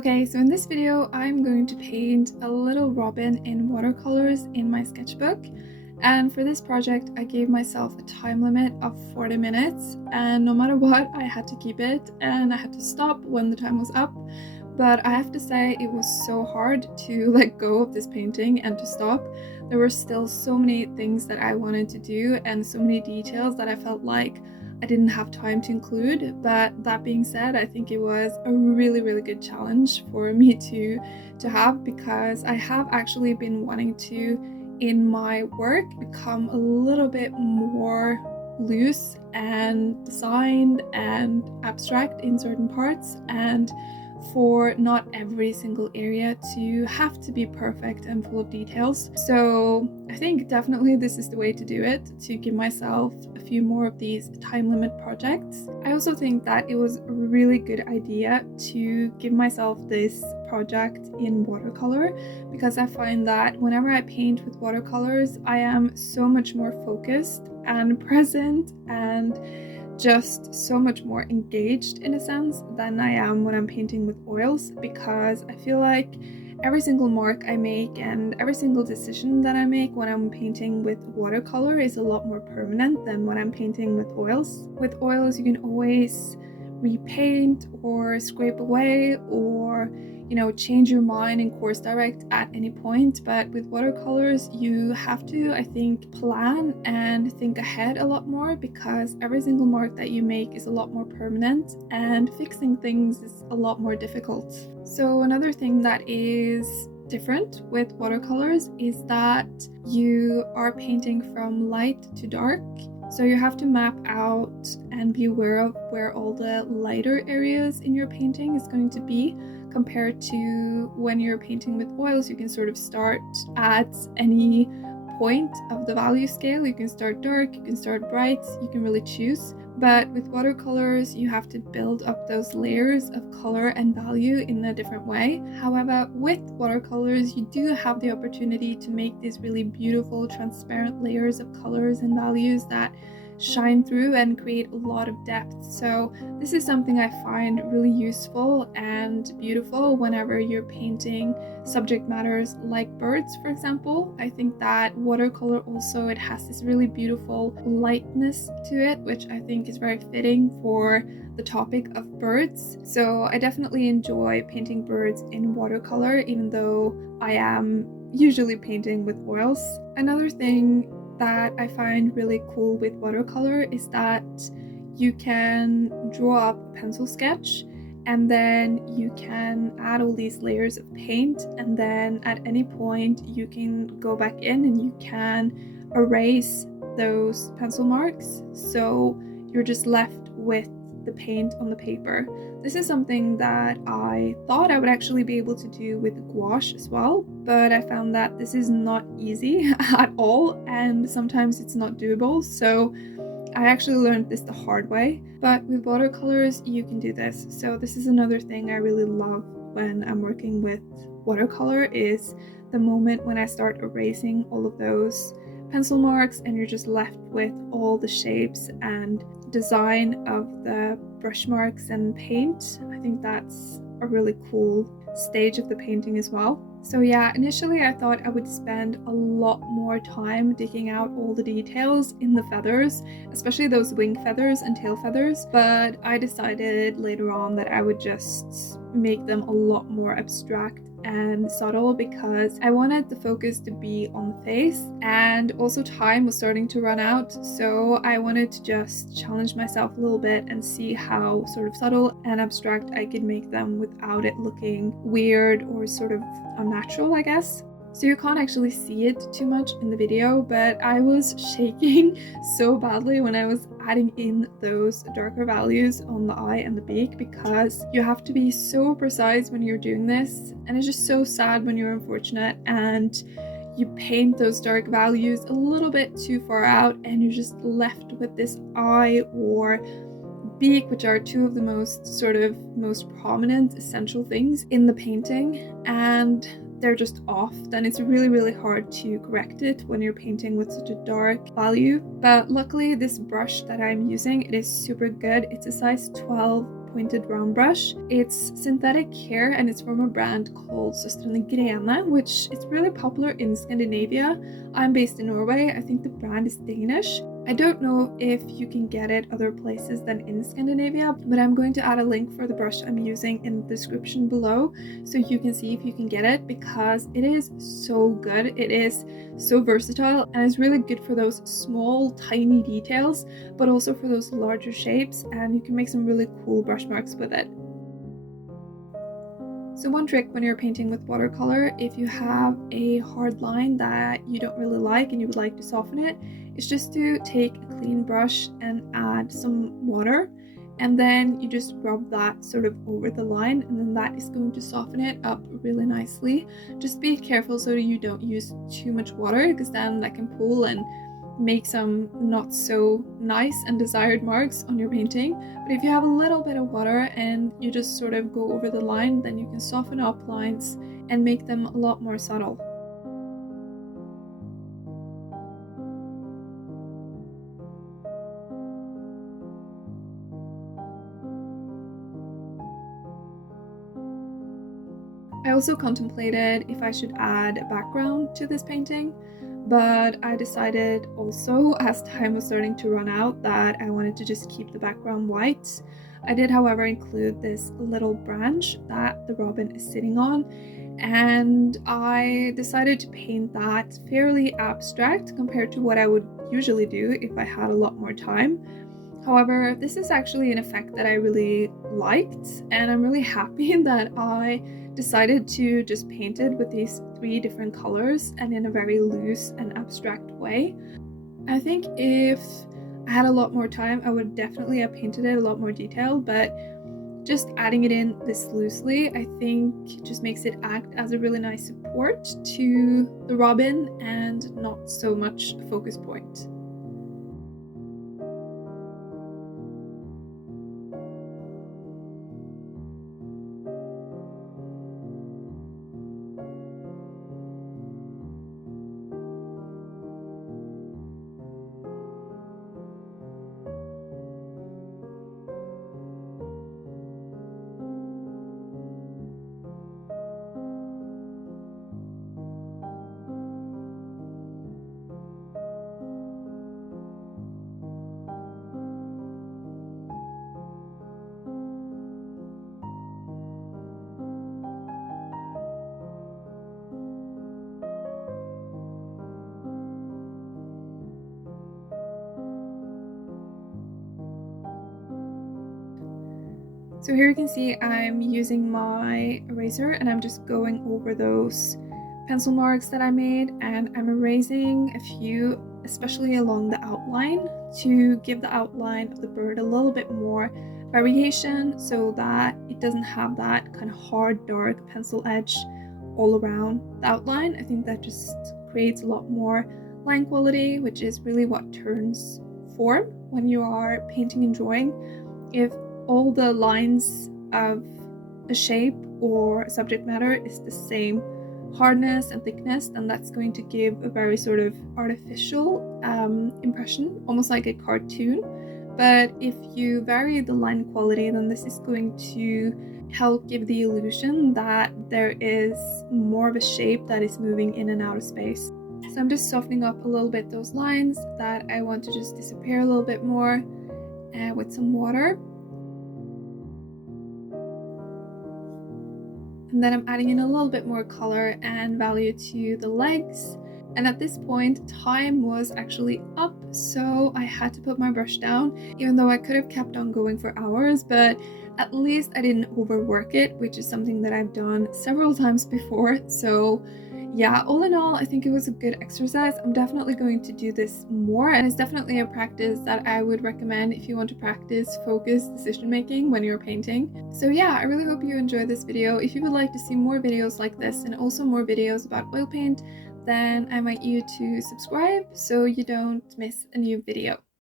Okay, so in this video, I'm going to paint a little robin in watercolors in my sketchbook. And for this project, I gave myself a time limit of 40 minutes, and no matter what, I had to keep it and I had to stop when the time was up. But I have to say, it was so hard to let go of this painting and to stop. There were still so many things that I wanted to do and so many details that I felt like I didn't have time to include. But that being said, I think it was a really good challenge for me to have, because I have actually been wanting to, in my work, become a little bit more loose and designed and abstract in certain parts, and for not every single area to have to be perfect and full of details. So I think definitely this is the way to do it, to give myself a few more of these time limit projects. I also think that it was a really good idea to give myself this project in watercolor, because I find that whenever I paint with watercolors, I am so much more focused and present and just so much more engaged in a sense than I am when I'm painting with oils, because I feel like every single mark I make and every single decision that I make when I'm painting with watercolor is a lot more permanent than when I'm painting with oils. With oils, you can always repaint or scrape away or change your mind and course direct at any point. But with watercolors, you have to, I think, plan and think ahead a lot more, because every single mark that you make is a lot more permanent and fixing things is a lot more difficult. So another thing that is different with watercolors is that you are painting from light to dark. So you have to map out and be aware of where all the lighter areas in your painting is going to be, compared to when you're painting with oils. You can sort of start at any point of the value scale. You can start dark, you can start bright, you can really choose. But with watercolors, you have to build up those layers of color and value in a different way. However, with watercolors, you do have the opportunity to make these really beautiful transparent layers of colors and values that shine through and create a lot of depth. So this is something I find really useful and beautiful whenever you're painting subject matters like birds, for example. I think that watercolor also, it has this really beautiful lightness to it, which I think is very fitting for the topic of birds. So I definitely enjoy painting birds in watercolor, even though I am usually painting with oils. Another thing that I find really cool with watercolor is that you can draw up a pencil sketch and then you can add all these layers of paint, and then at any point you can go back in and you can erase those pencil marks, so you're just left with the paint on the paper. This is something that I thought I would actually be able to do with gouache as well, but I found that this is not easy at all, and sometimes it's not doable, so I actually learned this the hard way. But with watercolors, you can do this. So this is another thing I really love when I'm working with watercolor, is the moment when I start erasing all of those pencil marks and you're just left with all the shapes and design of the brush marks and paint. I think that's a really cool stage of the painting as well. So yeah, initially I thought I would spend a lot more time digging out all the details in the feathers, especially those wing feathers and tail feathers, but I decided later on that I would just make them a lot more abstract and subtle, because I wanted the focus to be on the face, and also time was starting to run out, so I wanted to just challenge myself a little bit and see how sort of subtle and abstract I could make them without it looking weird or sort of unnatural, I guess. So you can't actually see it too much in the video, but I was shaking so badly when I was adding in those darker values on the eye and the beak, because you have to be so precise when you're doing this, and it's just so sad when you're unfortunate and you paint those dark values a little bit too far out and you're just left with this eye or beak, which are two of the most prominent essential things in the painting, and they're just off. Then it's really hard to correct it when you're painting with such a dark value. But luckily this brush that I'm using, it is super good. It's a size 12 pointed round brush. It's synthetic hair and it's from a brand called Søstrene Grene, which is really popular in Scandinavia. I'm based in Norway. I think the brand is Danish. I don't know if you can get it other places than in Scandinavia, but I'm going to add a link for the brush I'm using in the description below so you can see if you can get it, because it is so good. It is so versatile and it's really good for those small tiny details, but also for those larger shapes, and you can make some really cool brush marks with it. So one trick when you're painting with watercolor, if you have a hard line that you don't really like and you would like to soften it, is just to take a clean brush and add some water, and then you just rub that sort of over the line, and then that is going to soften it up really nicely. Just be careful so that you don't use too much water, because then that can pull and make some not so nice and desired marks on your painting. But if you have a little bit of water and you just sort of go over the line, then you can soften up lines and make them a lot more subtle. I also contemplated if I should add a background to this painting, but I decided also, as time was starting to run out, that I wanted to just keep the background white. I did, however, include this little branch that the robin is sitting on, and I decided to paint that fairly abstract compared to what I would usually do if I had a lot more time. However, this is actually an effect that I really liked, and I'm really happy that I decided to just paint it with these 3 different colors and in a very loose and abstract way. I think if I had a lot more time, I would definitely have painted it a lot more detailed, but just adding it in this loosely, I think just makes it act as a really nice support to the robin and not so much a focus point. So here you can see I'm using my eraser and I'm just going over those pencil marks that I made, and I'm erasing a few, especially along the outline, to give the outline of the bird a little bit more variation so that it doesn't have that kind of hard dark pencil edge all around the outline. I think that just creates a lot more line quality, which is really what turns form when you are painting and drawing. If all the lines of a shape or a subject matter is the same hardness and thickness, then that's going to give a very sort of artificial impression, almost like a cartoon. But if you vary the line quality, then this is going to help give the illusion that there is more of a shape that is moving in and out of space. So I'm just softening up a little bit those lines that I want to just disappear a little bit more with some water. And then I'm adding in a little bit more color and value to the legs. And at this point, time was actually up, so I had to put my brush down, even though I could have kept on going for hours, but at least I didn't overwork it, which is something that I've done several times before. So yeah, all in all, I think it was a good exercise. I'm definitely going to do this more, and it's definitely a practice that I would recommend if you want to practice focused decision making when you're painting. So yeah, I really hope you enjoyed this video. If you would like to see more videos like this and also more videos about oil paint, then I invite you to subscribe so you don't miss a new video.